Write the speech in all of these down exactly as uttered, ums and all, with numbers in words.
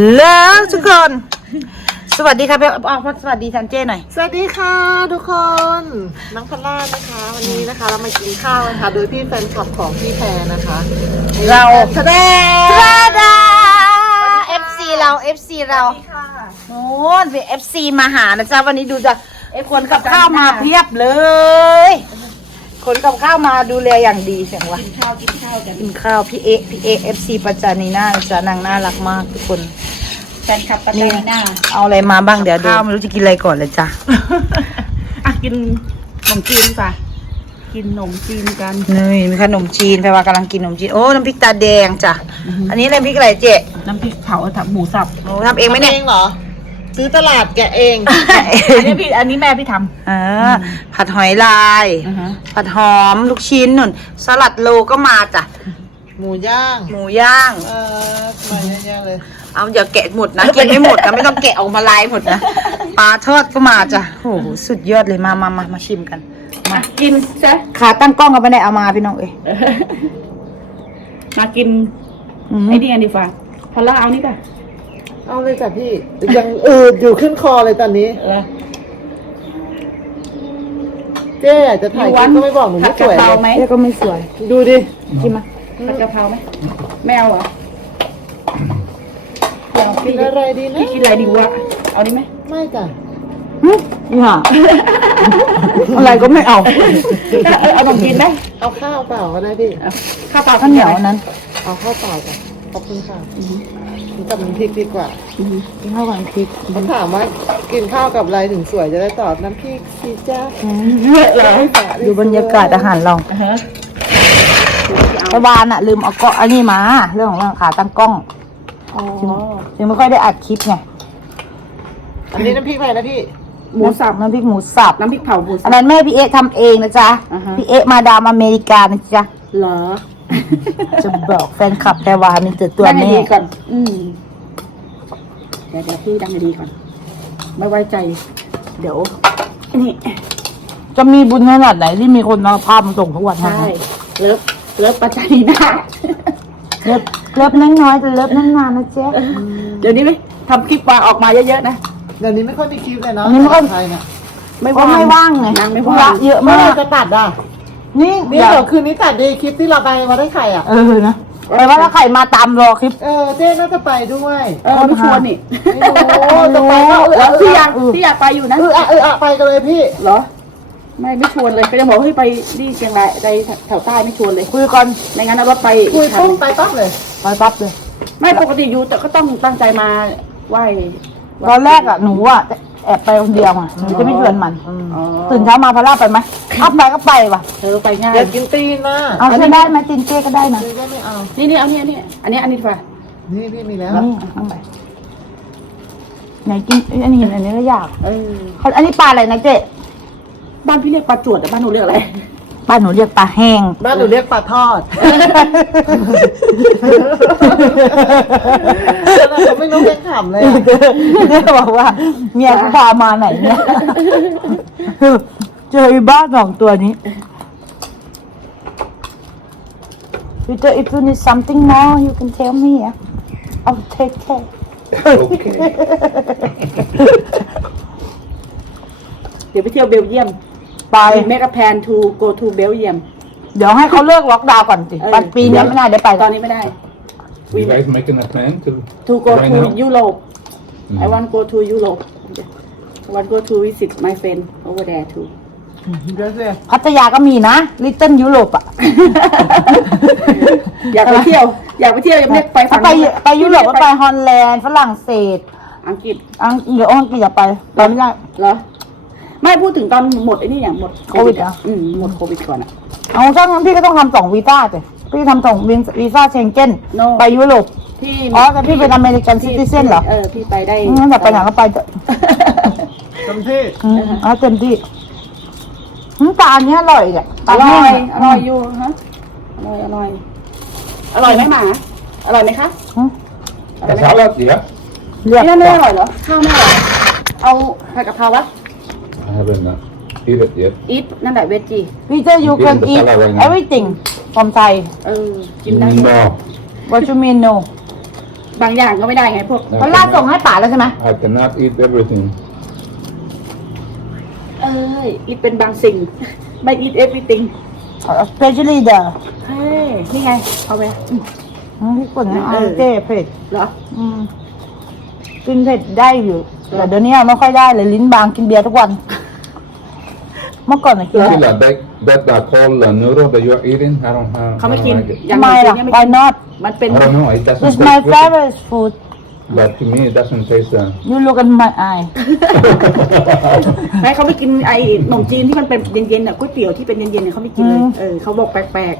เลิกทุกคน สวัสดีค่ะพี่อ้อสวัสดีทันเจ้หน่อยสวัสดีค่ะทุกคนน้องพลาดนะคะ วันนี้นะคะเรามากินข้าวนะคะโดยพี่แฟนคลับของพี่แพรนะคะเราแสดงทราดา เอฟ ซี เรา เอฟ ซี เราโอ้ยเป็น เอฟ ซี มาหานะจ๊ะวันนี้ดูจะคนกับข้าวมาเพียบเลยคนกับข้าวมาดูแลอย่างดีเสียงวะกินข้าวกินข้าวกันกินข้าวพี่เอพี่เอ เอฟ ซี ปัจจานีน่าจ๊ะนางน่ารักมากทุกคนแฟนคลับปัจจานีน่าเอาอะไรมาบ้างเดี๋ยวดูข้าวไม่รู้จะกินอะไรก่อนเลยจ้ะอ่ะกินขนมจีนป่ะกินขนมจีนกันนี่มีขนมจีนแปลว่ากำลังกินขนมจีนโอ้น้ำพริกตาแดงจ้ะอันนี้น้ำพริกอะไรเจ๊น้ำพริกเผาถับหมูสับโอ้ทำเองไหมเนี่ยเองเหรอซื้อตลาดแกเองอันนี้พี่อันนี้แม่พี่ทำอ่าผัดหอยลายผัดหอมลูกชิ้นนุ่นสลัดโลก็มาจ้ะหมูย่างหมูย่างเออมาเยอะๆเลยเอาอย่าแกะหมดนะกินไม่หมดนะไม่ต้องแกะออกมาลายหมดนะปลาทอดก็มาจ้ะโอ้โหสุดยอดเลยมามามามาชิมกันมากินซะขาตั้งกล้องกันไปไหนเอามาพี่น้องเอ้ยมากินไอ้นี่กันดีกว่าพอละเอานี่ป่ะเอาเลยจ้ะพี่ยังอืดอยู่ขึ้นคอเลยตอนนี้เจ๊อยากจะถ่ายคลิปก็ไม่บอกหนูไม่สวยเลยเจ๊ก็ไม่สวยดูดิกินมาผัดกะเพราไหมไม่เอาเหรอกินอะไรดีนะพี่กินอะไรดีวะเอานี่ไหมไม่จ้ะนี่ค่ะอะไรก็ไม่เอาเอาขนมจีนได้เอาข้าวเปล่าก็ได้พี่ข้าวเปล่าข้าวเหนียวนั้นเอาข้าวเปล่าจ้ะขอบคุณค่ะกินกับน้ำพริกดีกว่ากินข้าวกับน้ำพริกเขาถามว่ากินข้าวกับอะไรถึงสวยจะได้ตอบน้ำพริกสิจ้าเยอะเลยดูบรรยากาศอาหารเราเมื่อวานอะลืมเอาเกาะอันนี้มาเรื่องของเรื่องขาตั้งกล้องยังไม่ค่อยได้อัดคลิปไงอันนี้น้ำพริกอะไรนะพี่หมูสับน้ำพริกหมูสับน้ำพริกเผาหมูสับอันนั้นแม่พี่เอ๊ะทำเองนะจ๊ะพี่เอ๊ะมาดามอเมริกานะจ๊ะเหรอจะบอกแฟนคลับแต่ว่ามีแต่ตัวแม่ก่อนอืมเดี๋ยวเดี๋ยวพี่ดังดีก่อนไม่ไว้ใจเดี๋ยวนี่จะมีบุญขนาดไหนที่มีคนมาภาพมาส่งทุกวันใช่เลิฟเลิฟปัจจานีน่าเลิฟเลิฟน้อยๆแต่เลิฟนานๆนะเจ๊เดี๋ยวนี้ไหมทำคลิปมาออกมาเยอะๆนะเดี๋ยวนี้ไม่ค่อยมีคลิปเลยเนาะไม่ค่อยไทยเนี่ยไม่ว่างไม่ว่างไงไม่ว่างเยอะมากจะตัดอ่ะนี่นี่เดี๋ยวคืนนี้ตัดดีคลิปที่เราไปมาได้ไข่อ่ะเออนะแต่ว่าถ้าไข่มาตามรอคลิปเออเจ๊น่าจะไปด้วยเออไม่ชวนนี่โอ้จะไปก็เออพี่อยากพี่อยากไปอยู่นะเออเออไปกันเลยพี่เหรอไม่ไม่ชวนเลยก็จะบอกเฮ้ยไปที่เชียงรายในแถวใต้ไม่ชวนเลยคุยก่อนไม่งั้นเอารถไปคุยปุ๊บไปปั๊บเลยไปปั๊บเลยไม่ปกติอยู่แต่ก็ต้องตั้งใจมาไหว้ตอนแรกอ่ะหนูอ่ะแอบไปคนเดียวอ่ะหนูจะไม่ชวนมันตื่นเช้ามาพาราไปไหมเอาไปก็ไปว่ะเธอไปง่ายอยากกินตีนนะเอาใช้ได้ไหมตีนเจ๊ก็ได้นะไม่เอานี่นี่เอานี่นี่อันนี้อันนี้ป่ะนี่พี่มีแล้วนี่เอาไปไหนกินอันนี้อันนี้แล้วอยากเออเขาอันนี้ปลาอะไรนะเจ๊บ้านพี่เรียกปลาจวดแต่บ้านหนูเรียกอะไรบ้านหนูเรียกปลาแห้งบ้านหนูเรียกปลาทอดเราไม่รู้เป็นขำเลยเจ๊บอกว่าเมียพามาไหนเนี่ยเจอบ้านสองตัวนี้ Peter if you need something more you can tell me I'll take care Okay เดี๋ยวไปเที่ยวเบลเยียมไปเมกะแพนทูโกทูเบลเยียมเดี๋ยวให้เขาเลิกล็อกดาวน์ก่อนสิปีนี้ไม่ได้เดี๋ยวไปตอนนี้ไม่ได้ You guys making a plan to to go to Europe I want go to Europe I want go to visit my friend over there too พัทยาก็มีนะ Little Europe อ่ะอยากไปเที่ยวอยากไปเที่ยวยังไม่ไปไปไปยุโรปก็ไปฮอลแลนด์ฝรั่งเศสอังกฤษอังเดี๋ยวอังกฤษอยากไปไปไม่ได้เหรอไม่พูดถึงตอนหมดไอ้นี่อย่างหมดโควิดอ่ะอืมหมดโควิดก่อนอ่ะเอาช่างนั้นพี่ก็ต้องทำสองวีซ่าสิพี่ทำสองวีซ่าเชงเก้นไปยุโรปพี่อ๋อแต่พี่เป็นอเมริกันซิติเซนเหรอเออพี่ไปได้งั้นแต่ไปไหนก็ไปเถอะเต็มที่อ๋อเต็มที่ปลาอันนี้อร่อยอ่ะอร่อยอร่อยอยู่ฮะอร่อยอร่อยอร่อยไหมหมาอร่อยไหมคะแต่เช้าแล้วเสียนี่ไม่อร่อยเหรอข้าวไม่อร่อยเอาผัดกะเพราวะ I haven't eat it yet. Eat นั่นแหละเวจี Peter you can eat everything from Thai เออกินได้ No. What you mean no บางอย่างก็ไม่ได้ไงพวกพอลล่าส่งให้ป๋าแล้วใช่ไหม I cannot eat everything. เอ้ยอีเป็นบางสิ่ง ไม่ eat everything especially the เฮ้ยนี่ไงเอาไปอืมอืมพี่กดนะเออเจ๊เผ็ดเหรออืมกินเผ็ดได้อยู่แต่เดี๋ยวนี้ไม่ค่อยได้เลยลิ้นบางกินเบียร์ทุกวัน เมื่อก่อนน่ะกิน Sheila, that that uh, cold uh, noodle that you're eating, I don't have. เขา I ไม่ don't กิน like it. อย่างทำไมล่ะอื่น why not มันเป็น I don't know. It doesn't it's taste my good. favorite food But to me, it doesn't taste. Uh, you look at my eye ไม่เขาไม่กินไอ้ขนมจีนที่มันเป็นเย็นๆอ่ะก๋วยเตี๋ยวที่เป็นเย็นๆเนี่ยเขาไม่กินเลยอืมเออเขาบอกแปลก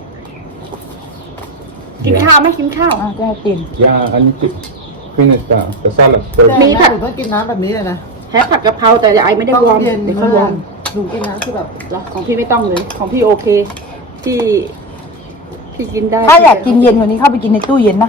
ๆกินข้าวไหมกินข้าวอ่ะจะให้กิน yeah, I need to finish the the salad แต่ first. มีแม่ผัดหนูต้องกินน้ำแบบนี้เลยนะแฮะผัดกะเพราแต่ไอไม่ได้ต้องวอร์มเย็นเดี๋ยวเขาวอมาร์กมหนูกินน้ำคือแบบเหรอของพี่ไม่ต้องเลย ของพี่โอเค ที่ที่กินได้ถ้าอยากกินเย็นกว่านี้เข้าไปกินในตู้เย็นนะ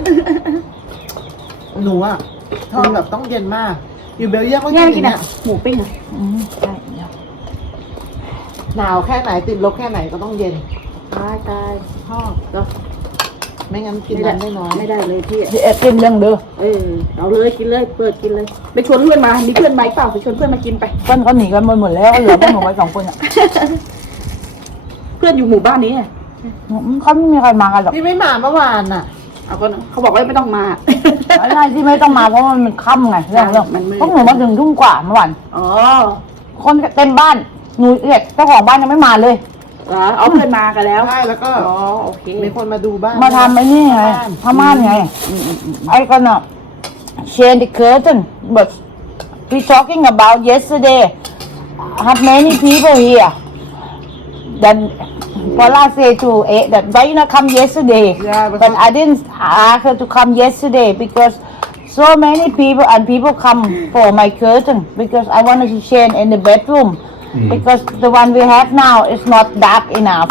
หนูอ่ะชอบแบบต้องเย็นมาก อยู่เบลเยียมก็กินง่ายอกินย่างอ่ะเงี้ยหมูปิ้งอ่ะอืมใช่เดี๋ยวหนาวแค่ไหนติดลบแค่ไหนก็ต้องเย็นตายตายชอบเหรอไม่งั้นกินไม่ได้น้ำได้น้อยไม่ได้เลยพี่เดี๋ยวแอบกินเรื่องเด้อเออเอาเลยกินเลยเปิดกินเลยไปชวนเพื่อนมามีเพื่อนไหมเปล่าไปชวนเพื่อนมากินไปเพื่อนเขาหนีกันหมดหมดแล้วเหลือพวกหนูไว้สองคนอ่ะเพื่อนอยู่หมู่บ้านนี้อะอืมเขาไม่มีใครมากันหรอกพี่ไม่มาเมื่อวานอ่ะเอาก็เขาบอกว่าไม่ต้องมาอะไรที่ไม่ต้องมาเพราะว่ามันค่ำไงเรื่องเรื่องมันมืดพวกหนูมาถึงทุ่มกว่าเมื่อวานอ๋อคนเต็มบ้านหนูเด็กเจ้าของบ้านยังไม่มาเลยเหรอเอาเพื่อนมากันแล้วใช่แล้วก็อ๋อโอเคมีคนมาดูบ้านมาทำไอ้นี่ไงบ้านผ้าม่านไงไอ้ก็น่ะ change the curtain but we talking about yesterday have many people here then Paula say to A that why you not come yesterday Yeah, but- but I didn't ask her to come yesterday because so many people and people come for my curtain because I wanted to change in the bedroom because the one we have now is not dark enough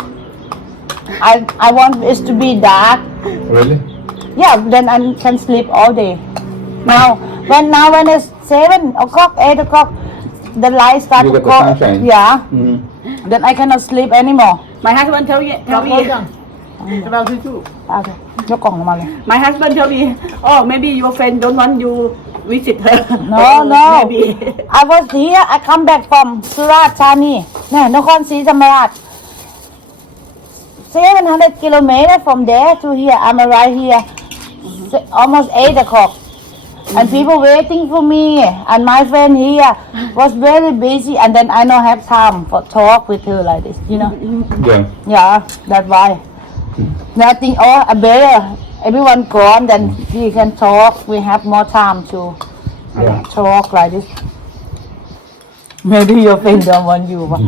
I I want it to be dark Really? yeah then I can sleep all day now when now when it's seven o'clock eight o'clock the light start You to got the go sunshine. yeah Mm. then I cannot sleep anymore My husband tell me เรา tell โพ me สยังจะเอาทิชชู่โอเคยกกล่องลงมาเลย My husband tell me oh maybe your friend don't want you visit her no no maybe I was here I come back from Surat Thani เนี่ยนครศรีธรรมราชseven hundred kilometers from there to here I'm right here Se- almost eight o'clock and people waiting for me and my friend here was very busy and then I don't have time for talk with her like this you know Yeah. yeah that's why nothing oh I better everyone gone then we can talk we have more time to Yeah. talk like this maybe your friend don't want you ป่ะ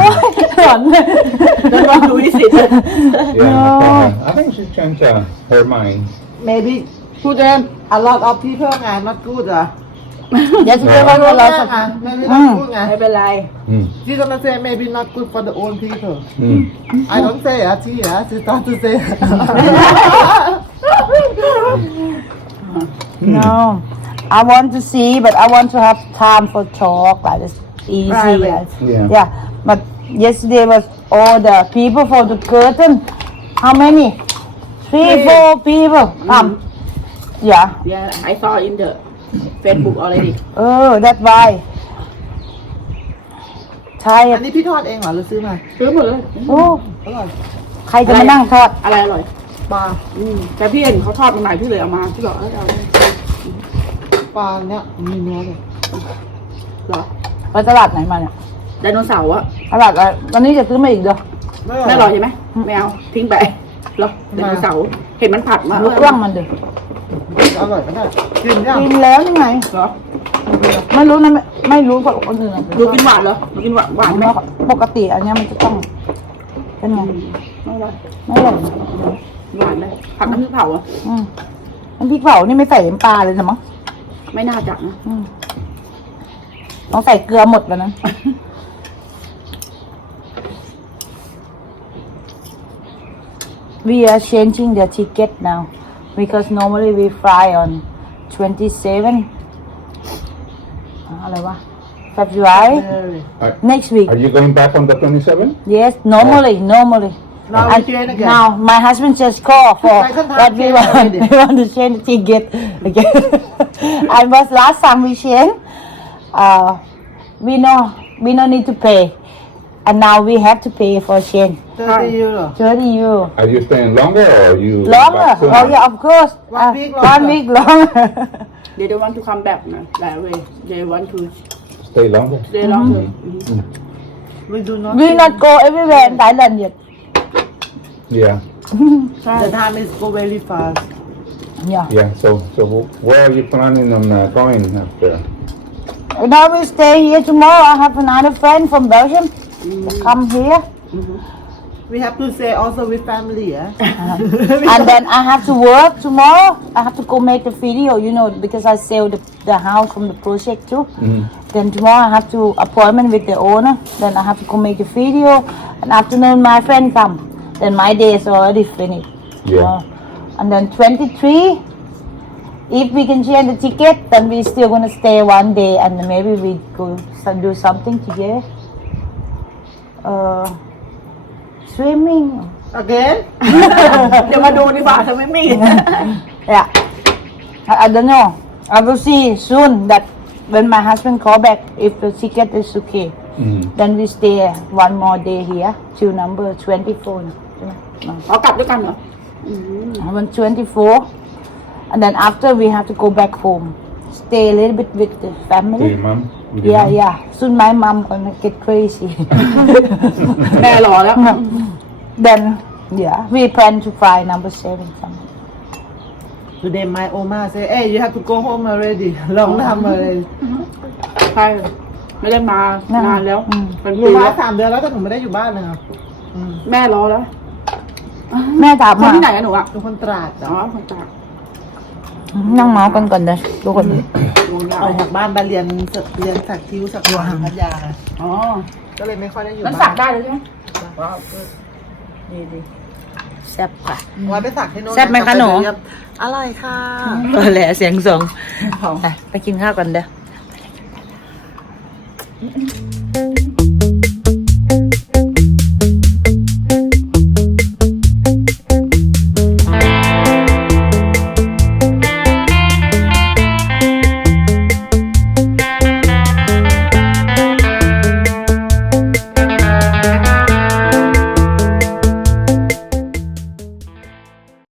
don't want to visit her Yeah. No. no problem. I think she changed uh, her mind. maybe put them a lot of people ไง not good เหรอ yes we want รู้ a แม่ lot of ไง maybe not good ไงไม่เป็นไร Mm. She's gonna say maybe not good for the own people Mm. I don't say อ่ะ she อ่ะ she start to say no I want to see but I want to have time for talk like this easy Private. Yeah. yeah but yesterday was all the people for the curtain how many three Three. four people come yeah yeah I saw in the Facebook already เออ that's why ใช่อันนี้พี่ทอดเองเหรอหรือซื้อมาซื้อหมดเลยโอ้อร่อยใครจะมานั่งทอดอะไรอร่อยปลาอืมแต่พี่เห็นเขาทอดใหม่ๆพี่เลยเอามาพี่บอกเออเอาเลยปลาเนี้ยมีเนื้อเลยเหรอไปตลาดไหนมาเนี่ยไดโนเสาร์อะตลาดอะไรวันนี้จะซื้อมาอีกเด้อไม่อร่อยใช่ไหมไม่เอาทิ้งไปเหรอไดโนเสาร์เห็นมันผัดมารู้เออเครื่องมันเด้ออร่อยก็ได้กินยังกินแล้วยังไงเหรอไม่รู้นะไม่ไม่รู้กับคนอื่นอะดูกินหวานเหรอดูกินหวานหวานไหมปกติอันเนี้ยมันจะต้องเป็นไงไม่อร่อยไม่อร่อยหวานเลยผัดน้ำพริกเผาอะอืมน้ำพริกเผานี่ไม่ใส่น้ำปลาเลยนะมั้งไม่น่าจัดนะอืมต้องใส่เกลือหมดแล้วนั้น We are changing the ticket now because normally we fly on twenty-seven อะไรวะ February เลย Are, next week are you going back on the twenty-seventh? yes normally normally Now we change again. Now my husband just call for Second time that we change want already. we want to change the ticket again. And was last time we changed, uh, we know we no need to pay, and now we have to pay for change. thirty euro. Thirty euro. Are you staying longer or you Longer? back sooner? Oh yeah, of course. One Uh, week One longer. week longer. they don't want to come back นะ that way they want to Stay longer. stay longer We do not. we not go everywhere in Thailand yet. Yeah. The time is go very fast. Yeah. Yeah. So so where are you planning on uh, going after? Now we stay here tomorrow. I have another friend from Belgium. Come here. We have to say also with family, yeah. And then I have to work tomorrow. I have to go make the video, you know, because I sell the, the house from the project too. Mm. Then tomorrow I have to appointment with the owner. Then I have to go make the video. And afternoon my friend come. Then my day is already finished. Yeah. Uh, and then twenty-three, if we can change the ticket, then we still gonna stay one day and maybe we go some- do something together. Uh, swimming. Again? เดี๋ยวมาดูดีกว่าถ้าไม่มี Yeah. I, I don't know. I will see soon that when my husband call back, if the ticket is okay, Mm. then we stay one more day here till number twenty-four. ใช่ไหมเอากลับด้วยกันเหรอ When twenty-four, and then after we have to go back home, stay a little bit with the To family. your mom? With your Yeah, mom? yeah. Soon my mom gonna get crazy. แม่รอแล้ว Then, yeah, we plan to fly number seven. Something. Today my Oma say, hey, you have to go home already. Long time already. ใช่ ไม่ได้มานานแล้วอืมเป็นอยู่ปีมาแล้วสามเดือนแล้วแต่หนูไม่ได้อยู่บ้านเลยครับอืมแม่รอแล้วแม่ถามคนมาที่ไหนอะหนูอะเป็นคนตราดอ๋อคนตากนั่งเมาส์กันก่อนเลยทุกคนดูยาออกจากบ้านไปเรียนเรียนสักคิ้วสักหางพัทยาอ๋อก็เลยไม่ค่อยได้อยู่มันบ้านสักได้เลยใช่ไหมดีดีแซ่บค่ะวันไปสักที่โน่นแซ่บไหมคะหนูอร่อยค่ะเออแหละเสียงสองไปไปกินข้าวกันเด้อ